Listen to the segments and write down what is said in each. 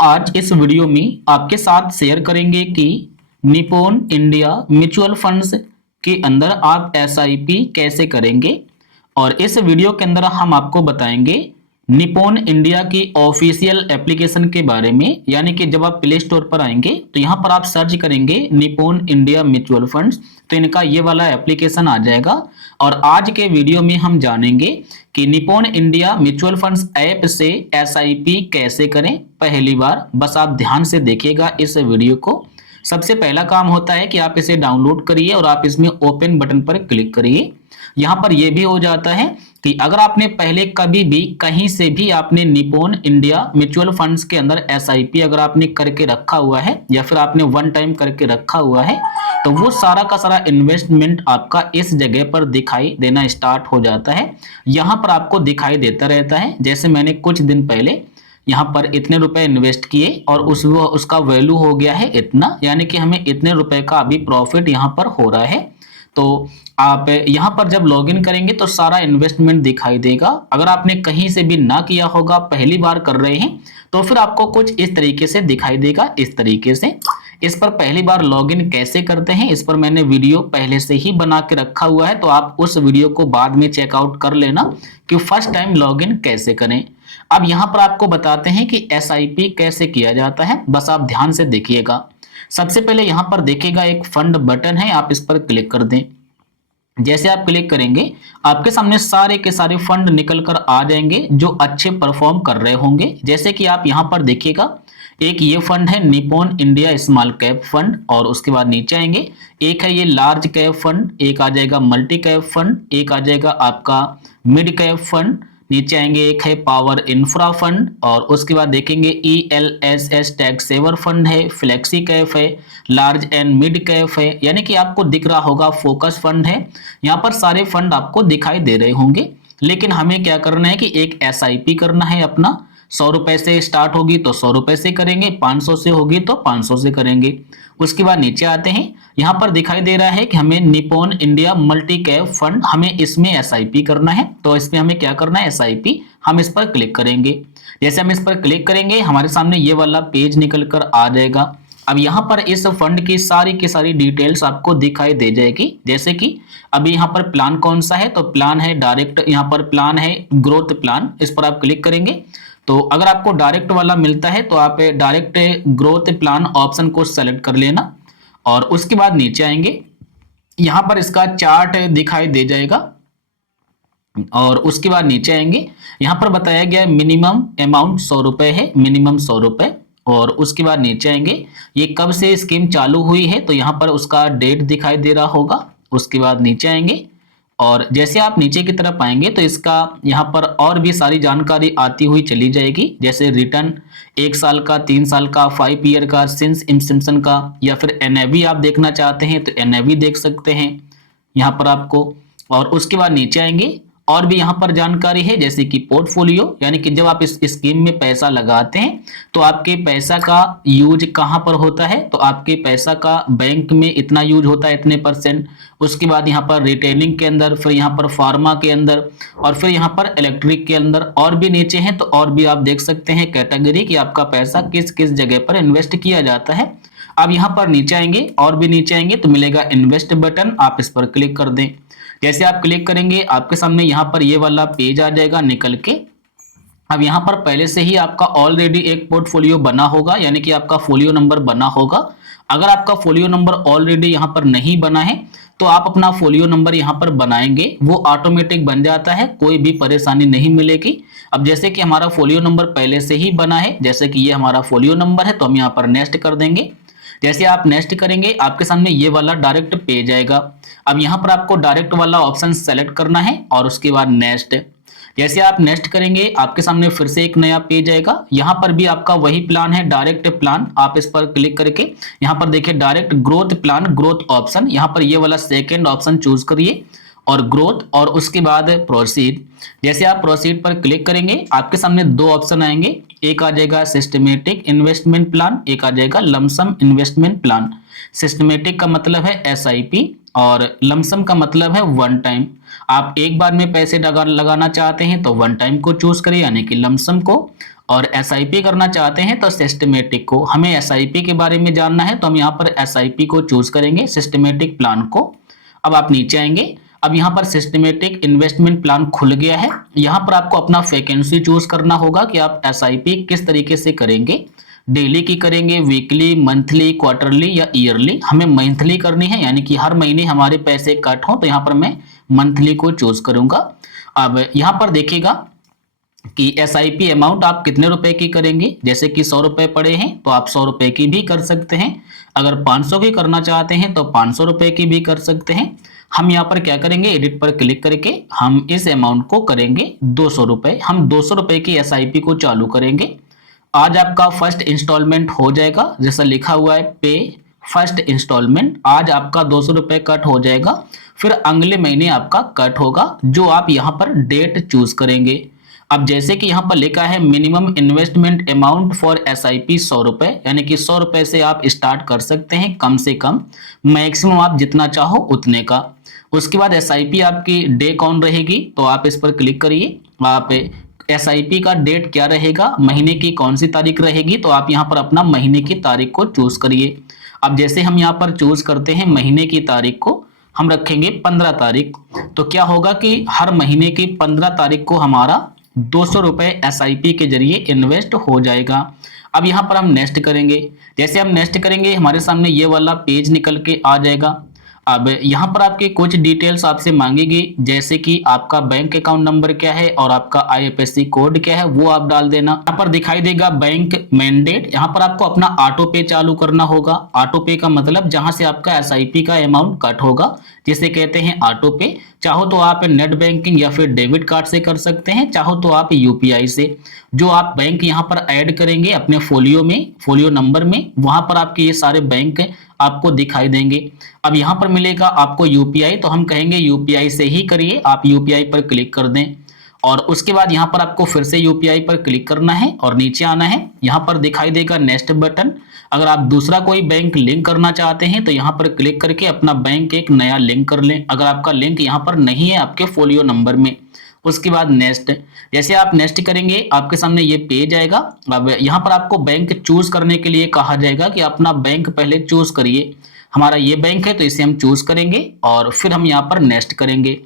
आज इस वीडियो में आपके साथ शेयर करेंगे कि निप्पॉन इंडिया म्यूचुअल फंड्स के अंदर आप एसआईपी कैसे करेंगे। और इस वीडियो के अंदर हम आपको बताएंगे निप्पॉन इंडिया की ऑफिशियल एप्लीकेशन के बारे में। यानी कि जब आप प्ले स्टोर पर आएंगे तो यहाँ पर आप सर्च करेंगे निप्पॉन इंडिया म्यूचुअल फंड्स, तो इनका ये वाला एप्लीकेशन आ जाएगा। और आज के वीडियो में हम जानेंगे कि Nippon India mutual funds app से एसआईपी कैसे करें पहली बार। बस आप ध्यान से देखिएगा इस वीडियो को। सबसे पहला काम होता है कि आप इसे डाउनलोड करिए और आप इसमें ओपन बटन पर क्लिक करिए। यहाँ पर यह भी हो जाता है कि अगर आपने पहले कभी भी कहीं से भी आपने निप्पॉन इंडिया म्यूचुअल फंड्स के अंदर एसआईपी अगर आपने करके रखा हुआ है या फिर आपने वन टाइम करके रखा हुआ है तो वो सारा का सारा इन्वेस्टमेंट आपका इस जगह पर दिखाई देना स्टार्ट हो जाता है। यहाँ पर आपको दिखाई देता रहता है। जैसे मैंने कुछ दिन पहले यहाँ पर इतने रुपए इन्वेस्ट किए और उसका वैल्यू हो गया है इतना, यानी कि हमें इतने रुपए का अभी प्रॉफिट यहाँ पर हो रहा है। तो आप यहाँ पर जब लॉगिन करेंगे तो सारा इन्वेस्टमेंट दिखाई देगा। अगर आपने कहीं से भी ना किया होगा, पहली बार कर रहे हैं, तो फिर आपको कुछ इस तरीके से दिखाई देगा। इस तरीके से इस पर पहली बार लॉगिन कैसे करते हैं इस पर मैंने वीडियो पहले से ही बना के रखा हुआ है, तो आप उस वीडियो को बाद में चेकआउट कर लेना कि फर्स्ट टाइम लॉगिन कैसे करें। अब यहाँ पर आपको बताते हैं कि एसआईपी कैसे किया जाता है, बस आप ध्यान से देखिएगा। सबसे पहले यहाँ पर देखिएगा एक फंड बटन है, आप इस पर क्लिक कर दें। जैसे आप क्लिक करेंगे आपके सामने सारे के सारे फंड निकल कर आ जाएंगे जो अच्छे परफॉर्म कर रहे होंगे। जैसे कि आप यहाँ पर देखिएगा एक ये फंड है Nippon India small cap fund, और उसके बाद नीचे आएंगे एक है ये लार्ज कैप फंड, एक आ जाएगा मल्टी कैप फंड, एक आ जाएगा आपका मिड कैप फंड, नीचे आएंगे एक है पावर इंफ्रा फंड, और उसके बाद देखेंगे ELSS टैक्स सेवर फंड है, फ्लेक्सी कैप है, लार्ज एंड मिड कैप है, यानी कि आपको दिख रहा होगा फोकस फंड है। यहाँ पर सारे फंड आपको दिखाई दे रहे होंगे। लेकिन हमें क्या करना है कि एक एसआईपी करना है अपना। 100 रुपए से स्टार्ट होगी तो 100 रुपए से करेंगे, 500 से होगी तो 500 से करेंगे। उसके बाद नीचे आते हैं, यहाँ पर दिखाई दे रहा है कि हमें Nippon India multi cap fund, हमें इसमें एसआईपी करना है। तो इसमें हमें क्या करना है, एसआईपी, हम इस पर क्लिक करेंगे। जैसे हम इस पर क्लिक करेंगे हमारे सामने ये वाला पेज निकल कर आ जाएगा। अब यहाँ पर इस फंड की सारी डिटेल्स आपको दिखाई दे जाएगी। जैसे कि अभी यहाँ पर प्लान कौन सा है, तो प्लान है डायरेक्ट, यहाँ पर प्लान है ग्रोथ प्लान, इस पर आप क्लिक करेंगे। तो अगर आपको डायरेक्ट वाला मिलता है तो आप डायरेक्ट ग्रोथ प्लान ऑप्शन को सेलेक्ट कर लेना, और उसके बाद नीचे आएंगे यहाँ पर इसका चार्ट दिखाई दे जाएगा। और उसके बाद नीचे आएंगे यहाँ पर बताया गया मिनिमम अमाउंट 100 रुपए है, मिनिमम 100 रुपए। और उसके बाद नीचे आएंगे ये कब से स्कीम चालू हुई है, तो यहाँ पर उसका डेट दिखाई दे रहा होगा। उसके बाद नीचे आएंगे और जैसे आप नीचे की तरफ आएंगे तो इसका यहाँ पर और भी सारी जानकारी आती हुई चली जाएगी। जैसे रिटर्न 1 साल का, 3 साल का, 5 ईयर का, सिंस इंसेप्शन का, या फिर एनएवी आप देखना चाहते हैं तो एनएवी देख सकते हैं यहाँ पर आपको। और उसके बाद नीचे आएंगे और भी यहाँ पर जानकारी है, जैसे कि पोर्टफोलियो, यानी कि जब आप इस स्कीम में पैसा लगाते हैं तो आपके पैसा का यूज कहाँ पर होता है, तो आपके पैसा का बैंक में इतना यूज होता है, इतने %। उसके बाद यहाँ पर रिटेलिंग के अंदर, फिर यहाँ पर फार्मा के अंदर, और फिर यहाँ पर इलेक्ट्रिक के अंदर, और भी नीचे हैं तो और भी आप देख सकते हैं कैटेगरी कि आपका पैसा किस किस जगह पर इन्वेस्ट किया जाता है। अब यहाँ पर नीचे आएंगे और भी नीचे आएंगे तो मिलेगा इन्वेस्ट बटन, आप इस पर क्लिक कर दें। जैसे आप क्लिक करेंगे आपके सामने यहाँ पर ये वाला पेज आ जाएगा निकल के। अब यहाँ पर पहले से ही आपका ऑलरेडी एक पोर्टफोलियो बना होगा, यानी कि आपका फोलियो नंबर बना होगा। अगर आपका फोलियो नंबर ऑलरेडी यहाँ पर नहीं बना है तो आप अपना फोलियो नंबर यहाँ पर बनाएंगे, वो ऑटोमेटिक बन जाता है, कोई भी परेशानी नहीं मिलेगी। अब जैसे कि हमारा फोलियो नंबर पहले से ही बना है, जैसे कि ये हमारा फोलियो नंबर है, तो हम यहाँ पर नेक्स्ट कर देंगे। जैसे आप नेक्स्ट करेंगे आपके सामने ये वाला डायरेक्ट पेज आएगा। अब यहाँ पर आपको डायरेक्ट वाला ऑप्शन सेलेक्ट करना है और उसके बाद नेक्स्ट। जैसे आप नेक्स्ट करेंगे आपके सामने फिर से एक नया पेज आएगा। यहाँ पर भी आपका वही प्लान है, डायरेक्ट प्लान, आप इस पर क्लिक करके यहाँ पर देखिए direct growth plan, growth option, यहाँ पर ये वाला सेकेंड ऑप्शन चूज करिए और ग्रोथ, और उसके बाद प्रोसीड। जैसे आप प्रोसीड पर क्लिक करेंगे आपके सामने 2 ऑप्शन आएंगे, एक आ जाएगा सिस्टमेटिक इन्वेस्टमेंट प्लान, एक आ जाएगा लमसम इन्वेस्टमेंट प्लान। सिस्टमेटिक का मतलब है एसआईपी और लमसम का मतलब है वन टाइम। आप एक बार में पैसे लगाना चाहते हैं तो वन टाइम को चूज करें, यानी कि लमसम को। और एसआईपी करना चाहते हैं तो सिस्टमेटिक को, हमें एसआईपी के बारे में जानना है तो हम यहाँ पर एसआईपी को चूज करेंगे, सिस्टमेटिक प्लान को। अब आप नीचे आएंगे, अब यहाँ पर सिस्टमेटिक इन्वेस्टमेंट प्लान खुल गया है। यहाँ पर आपको अपना वैकेंसी चूज करना होगा कि आप एसआईपी किस तरीके से करेंगे, डेली की करेंगे, वीकली, मंथली, क्वार्टरली या ईयरली। हमें मंथली करनी है, यानी कि हर महीने हमारे पैसे कट हो, तो यहाँ पर मैं मंथली को चूज करूंगा। अब यहाँ पर देखिएगा कि एसआईपी अमाउंट आप कितने रुपए की करेंगे, जैसे कि 100 रुपए पड़े हैं तो आप 100 रुपए की भी कर सकते हैं। अगर 500 की करना चाहते हैं तो 500 रुपए की भी कर सकते हैं। हम यहाँ पर क्या करेंगे, एडिट पर क्लिक करके हम इस अमाउंट को करेंगे 200 रुपए। हम 200 रुपए की एसआईपी को चालू करेंगे। आज आपका फर्स्ट इंस्टॉलमेंट हो जाएगा, जैसा लिखा हुआ है पे फर्स्ट इंस्टॉलमेंट, आज आपका 200 रुपए कट हो जाएगा। फिर अगले महीने आपका कट होगा, जो आप यहाँ पर डेट चूज करेंगे। अब जैसे कि यहाँ पर लिखा है minimum investment amount for SIP 100 रुपए, यानी कि 100 रुपए से आप स्टार्ट कर सकते हैं कम से कम, मैक्सिमम आप जितना चाहो उतने का। उसके बाद एसआईपी आपकी डे कौन रहेगी, तो आप इस पर क्लिक करिए। आप एसआईपी का डेट क्या रहेगा, महीने की कौन सी तारीख रहेगी, तो आप यहाँ पर अपना महीने की तारीख को चूज करिए। अब जैसे हम यहाँ पर चूज करते हैं महीने की तारीख को, हम रखेंगे 15 तारीख, तो क्या होगा कि हर महीने की 15 तारीख को हमारा 200 रुपए एसआईपी के जरिए इन्वेस्ट हो जाएगा। अब यहाँ पर हम नेक्स्ट करेंगे, जैसे हम नेक्स्ट करेंगे हमारे सामने ये वाला पेज निकल के आ जाएगा। अब यहाँ पर आपके कुछ डिटेल्स आपसे मांगेगी, जैसे कि आपका बैंक अकाउंट नंबर क्या है और आपका आईएफएससी कोड क्या है, वो आप डाल देना। यहाँ पर दिखाई देगा बैंक मैंडेट, यहाँ पर आपको अपना ऑटो पे चालू करना होगा। ऑटो पे का मतलब जहां से आपका एसआईपी का अमाउंट कट होगा, जिसे कहते हैं ऑटो पे। चाहो तो आप नेट बैंकिंग या फिर डेबिट कार्ड से कर सकते हैं, चाहो तो आप यूपीआई से। जो आप बैंक यहाँ पर ऐड करेंगे अपने फोलियो में, फोलियो नंबर में, वहां पर आपके ये सारे बैंक आपको दिखाई देंगे। अब यहाँ पर मिलेगा आपको यूपीआई, तो हम कहेंगे यूपीआई से ही करिए। आप यूपीआई पर क्लिक कर दें और उसके बाद यहाँ पर आपको फिर से यूपीआई पर क्लिक करना है और नीचे आना है। यहाँ पर दिखाई देगा नेक्स्ट बटन। अगर आप दूसरा कोई बैंक लिंक करना चाहते हैं तो यहाँ पर क्लिक करके अपना बैंक एक नया लिंक कर लें, अगर आपका लिंक यहाँ पर नहीं है आपके फोलियो नंबर में। उसके बाद नेक्स्ट, जैसे आप नेक्स्ट करेंगे आपके सामने ये पेज आएगा। अब यहाँ पर आपको बैंक चूज करने के लिए कहा जाएगा कि अपना बैंक पहले चूज करिए। हमारा ये बैंक है तो इसे हम चूज करेंगे और फिर हम यहाँ पर नेक्स्ट करेंगे।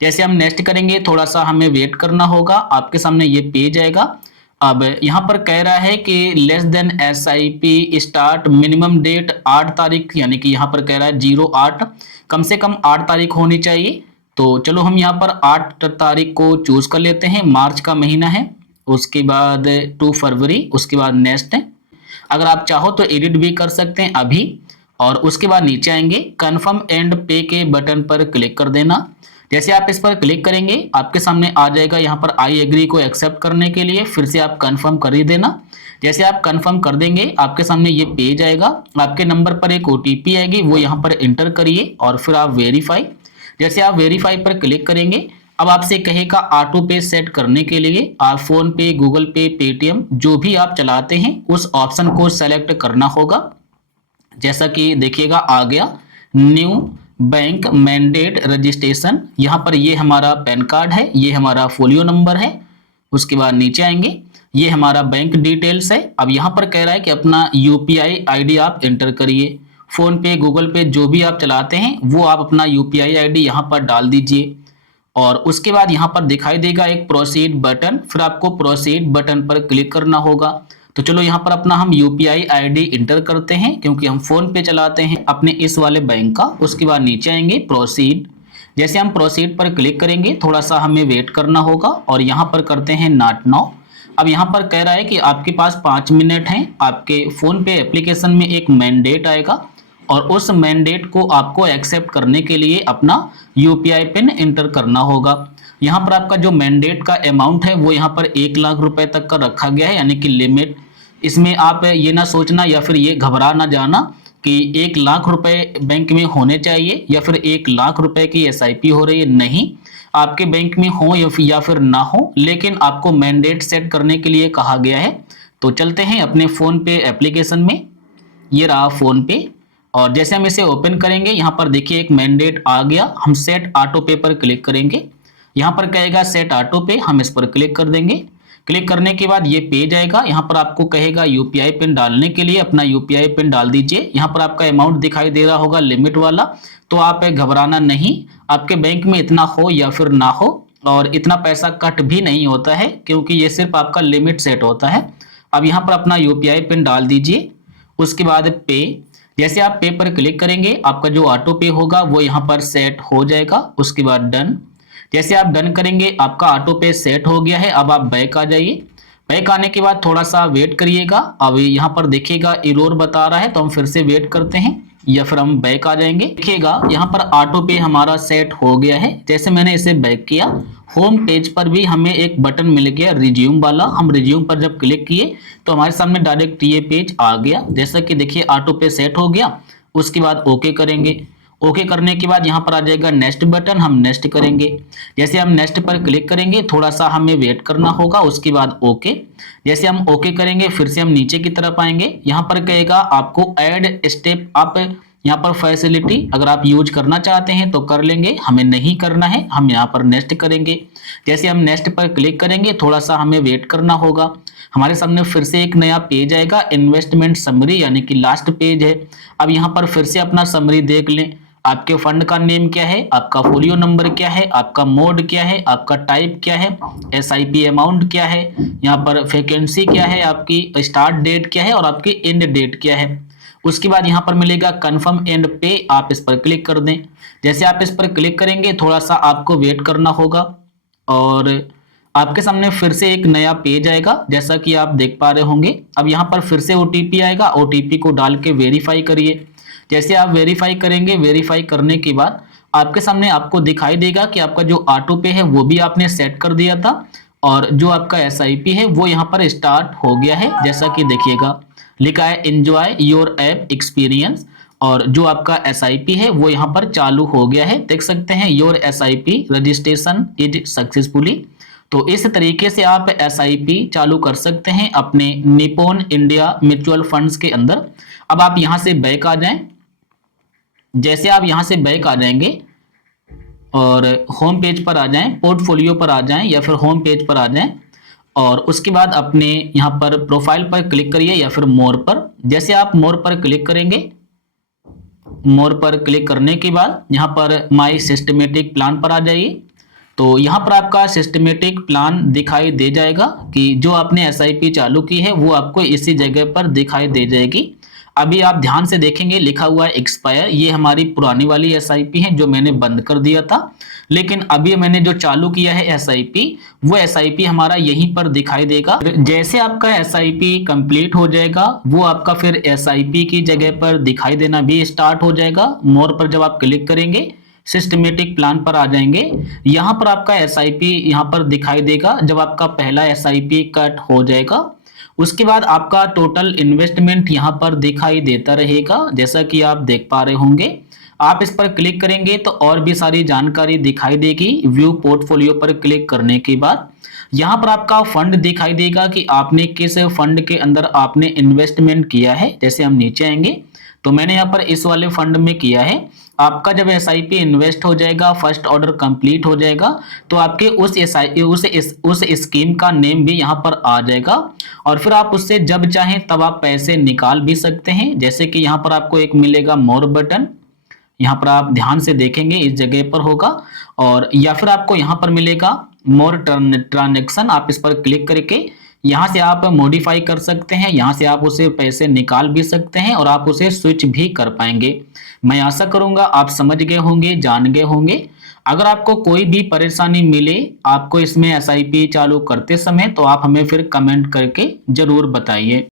जैसे हम नेक्स्ट करेंगे थोड़ा सा हमें वेट करना होगा, आपके सामने ये पेज आएगा। अब यहाँ पर कह रहा है कि less than SIP start minimum date 8 तारीख, यानी कि यहाँ पर कह रहा है 08, कम से कम 8 तारीख होनी चाहिए। तो चलो हम यहाँ पर 8 तारीख को चूज कर लेते हैं, मार्च का महीना है। उसके बाद 2 फरवरी, उसके बाद नेक्स्ट है। अगर आप चाहो तो एडिट भी कर सकते हैं अभी। और उसके बाद नीचे आएंगे, कन्फर्म एंड पे के बटन पर क्लिक कर देना। जैसे आप इस पर क्लिक करेंगे आपके सामने आ जाएगा यहाँ पर आई एग्री को एक्सेप्ट करने के लिए, फिर से आप कंफर्म कर ही देना। जैसे आप कंफर्म कर देंगे आपके सामने ये पेज आएगा, आपके नंबर पर एक ओटीपी आएगी, वो यहाँ पर एंटर करिए और फिर आप वेरीफाई। जैसे आप वेरीफाई पर क्लिक करेंगे अब आपसे कहेगा ऑटो पे सेट करने के लिए आप फोन पे, गूगल पे, पेटीएम जो भी आप चलाते हैं उस ऑप्शन को सेलेक्ट करना होगा। जैसा कि देखिएगा आ गया न्यू बैंक मैंडेट रजिस्ट्रेशन, यहाँ पर ये हमारा पैन कार्ड है, ये हमारा फोलियो नंबर है। उसके बाद नीचे आएंगे, ये हमारा बैंक डिटेल्स है। अब यहाँ पर कह रहा है कि अपना यूपीआई आईडी आप एंटर करिए। फोन पे, गूगल पे जो भी आप चलाते हैं वो आप अपना यूपीआई आईडी यहाँ पर डाल दीजिए। और उसके बाद यहाँ पर दिखाई देगा एक प्रोसीड बटन, फिर आपको प्रोसीड बटन पर क्लिक करना होगा। तो चलो यहाँ पर अपना हम यूपीआई आईडी इंटर करते हैं, क्योंकि हम फोन पे चलाते हैं अपने इस वाले बैंक का। उसके बाद नीचे आएंगे प्रोसीड, जैसे हम प्रोसीड पर क्लिक करेंगे थोड़ा सा हमें वेट करना होगा और यहाँ पर करते हैं नॉट नाउ। अब यहाँ पर कह रहा है कि आपके पास 5 मिनट हैं, आपके फोन पे एप्लीकेशन में एक मैंडेट आएगा और उस मैंडेट को आपको एक्सेप्ट करने के लिए अपना यूपीआई पिन एंटर करना होगा। यहाँ पर आपका जो मैंडेट का अमाउंट है वो यहाँ पर 1 लाख रुपए तक का रखा गया है, यानी कि लिमिट। इसमें आप ये ना सोचना या फिर ये घबरा ना जाना कि 1 लाख रुपए बैंक में होने चाहिए या फिर 1 लाख रुपए की एसआईपी हो रही है। नहीं, आपके बैंक में हो या फिर ना हो, लेकिन आपको मैंडेट सेट करने के लिए कहा गया है। तो चलते हैं अपने फोन पे एप्लीकेशन में, ये रहा फोन पे। और जैसे हम इसे ओपन करेंगे यहाँ पर देखिए एक मैंडेट आ गया। हम सेट ऑटो पे पर क्लिक करेंगे, यहाँ पर कहेगा सेट ऑटो पे, हम इस पर क्लिक कर देंगे। क्लिक करने के बाद ये पेज आएगा। यहाँ पर आपको कहेगा यूपीआई पिन डालने के लिए अपना यूपीआई पिन डाल दीजिए। यहाँ पर आपका अमाउंट दिखाई दे रहा होगा लिमिट वाला, तो आप घबराना नहीं। आपके बैंक में इतना हो या फिर ना हो, और इतना पैसा कट भी नहीं होता है, क्योंकि ये सिर्फ आपका लिमिट सेट होता है। अब यहाँ पर अपना यूपीआई पिन डाल दीजिए। उसके बाद पे, जैसे आप पे पर क्लिक करेंगे आपका जो ऑटो पे होगा वो यहाँ पर सेट हो जाएगा। उसके बाद डन, जैसे आप डन करेंगे आपका ऑटो पे सेट हो गया है। अब आप बैक आ जाइए। बैक आने के बाद थोड़ा सा वेट करिएगा। अब यहाँ पर देखिएगा एरर बता रहा है, तो हम फिर से वेट करते हैं या फिर हम बैक आ जाएंगे। देखिएगा यहाँ पर ऑटो पे हमारा सेट हो गया है। जैसे मैंने इसे बैक किया, होम पेज पर भी हमें एक बटन मिल गया रिज्यूम वाला। हम रिज्यूम पर जब क्लिक किए तो हमारे सामने डायरेक्ट ये पेज आ गया। जैसा कि देखिए ऑटो पे सेट हो गया। उसके बाद ओके करेंगे। ओके करने के बाद यहाँ पर आ जाएगा नेक्स्ट बटन, हम नेक्स्ट करेंगे। जैसे हम नेक्स्ट पर क्लिक करेंगे थोड़ा सा हमें वेट करना होगा। उसके बाद ओके, जैसे हम ओके करेंगे फिर से हम नीचे की तरफ आएंगे। यहाँ पर कहेगा आपको ऐड स्टेप अप, यहाँ पर फैसिलिटी अगर आप यूज करना चाहते हैं तो कर लेंगे, हमें नहीं करना है, हम यहाँ पर नेक्स्ट करेंगे। जैसे हम नेक्स्ट पर क्लिक करेंगे थोड़ा सा हमें वेट करना होगा। हमारे सामने फिर से एक नया पेज आएगा, इन्वेस्टमेंट समरी, यानी कि लास्ट पेज है। अब यहाँ पर फिर से अपना समरी देख लें। आपके फंड का नेम क्या है, आपका फोलियो नंबर क्या है, आपका मोड क्या है, आपका टाइप क्या है, एसआईपी अमाउंट क्या है, यहाँ पर वैकेंसी क्या है, आपकी स्टार्ट डेट क्या है और आपकी एंड डेट क्या है। उसके बाद यहाँ पर मिलेगा कंफर्म एंड पे, आप इस पर क्लिक कर दें। जैसे आप इस पर क्लिक करेंगे थोड़ा सा आपको वेट करना होगा और आपके सामने फिर से एक नया पेज आएगा, जैसा कि आप देख पा रहे होंगे। अब यहाँ पर फिर से ओटीपी आएगा, ओटीपी को डाल के वेरीफाई करिए। जैसे आप वेरीफाई करेंगे, वेरीफाई करने के बाद आपके सामने आपको दिखाई देगा कि आपका जो ऑटो पे है वो भी आपने सेट कर दिया था और जो आपका एसआईपी है वो यहाँ पर स्टार्ट हो गया है। जैसा कि देखिएगा लिखा है एंजॉय योर ऐप एक्सपीरियंस, और जो आपका एसआईपी है वो यहाँ पर चालू हो गया है। देख सकते हैं your SIP registration is successfully. तो इस तरीके से आप एसआईपी चालू कर सकते हैं अपने निप्पॉन इंडिया म्यूचुअल फंड्स के अंदर। अब आप यहाँ से बैक आ जाएं। जैसे आप यहाँ से बैक आ जाएंगे और होम पेज पर आ जाएं, पोर्टफोलियो पर आ जाएं या फिर होम पेज पर आ जाएं, और उसके बाद अपने यहाँ पर प्रोफाइल पर क्लिक करिए या फिर मोर पर। जैसे आप मोर पर क्लिक करेंगे, मोर पर क्लिक करने के बाद यहाँ पर माई सिस्टमेटिक प्लान पर आ जाइए। तो यहाँ पर आपका सिस्टमेटिक प्लान दिखाई दे जाएगा कि जो आपने एसआईपी चालू की है वो आपको इसी जगह पर दिखाई दे जाएगी। अभी आप ध्यान से देखेंगे लिखा हुआ है एक्सपायर, ये हमारी पुरानी वाली एसआईपी है जो मैंने बंद कर दिया था। लेकिन अभी मैंने जो चालू किया है एसआईपी, वो एसआईपी हमारा यहीं पर दिखाई देगा। जैसे आपका एसआईपी कंप्लीट हो जाएगा वो आपका फिर एसआईपी की जगह पर दिखाई देना भी स्टार्ट हो जाएगा। मोर पर जब आप क्लिक करेंगे सिस्टमेटिक प्लान पर आ जाएंगे, यहाँ पर आपका एसआईपी यहाँ पर दिखाई देगा जब आपका पहला एसआईपी कट हो जाएगा। उसके बाद आपका टोटल इन्वेस्टमेंट यहाँ पर दिखाई देता रहेगा, जैसा कि आप देख पा रहे होंगे। आप इस पर क्लिक करेंगे तो और भी सारी जानकारी दिखाई देगी। व्यू पोर्टफोलियो पर क्लिक करने के बाद यहाँ पर आपका फंड दिखाई देगा कि आपने किस फंड के अंदर आपने इन्वेस्टमेंट किया है। जैसे हम नीचे आएंगे तो मैंने यहाँ पर इस वाले फंड में किया है। आपका जब एसआईपी इन्वेस्ट हो जाएगा, फर्स्ट ऑर्डर कंप्लीट हो जाएगा, तो आपके उस स्कीम का नेम भी यहाँ पर आ जाएगा और फिर आप उससे जब चाहें तब आप पैसे निकाल भी सकते हैं। जैसे कि यहाँ पर आपको एक मिलेगा मोर बटन, यहाँ पर आप ध्यान से देखेंगे इस जगह पर होगा, और या फिर आपको यहाँ पर मिलेगा मोर ट्रांजेक्शन। आप इस पर क्लिक करके यहाँ से आप मॉडिफाई कर सकते हैं, यहाँ से आप उसे पैसे निकाल भी सकते हैं और आप उसे स्विच भी कर पाएंगे। मैं आशा करूंगा आप समझ गए होंगे, जान गए होंगे। अगर आपको कोई भी परेशानी मिले आपको इसमें एसआईपी चालू करते समय, तो आप हमें फिर कमेंट करके जरूर बताइए।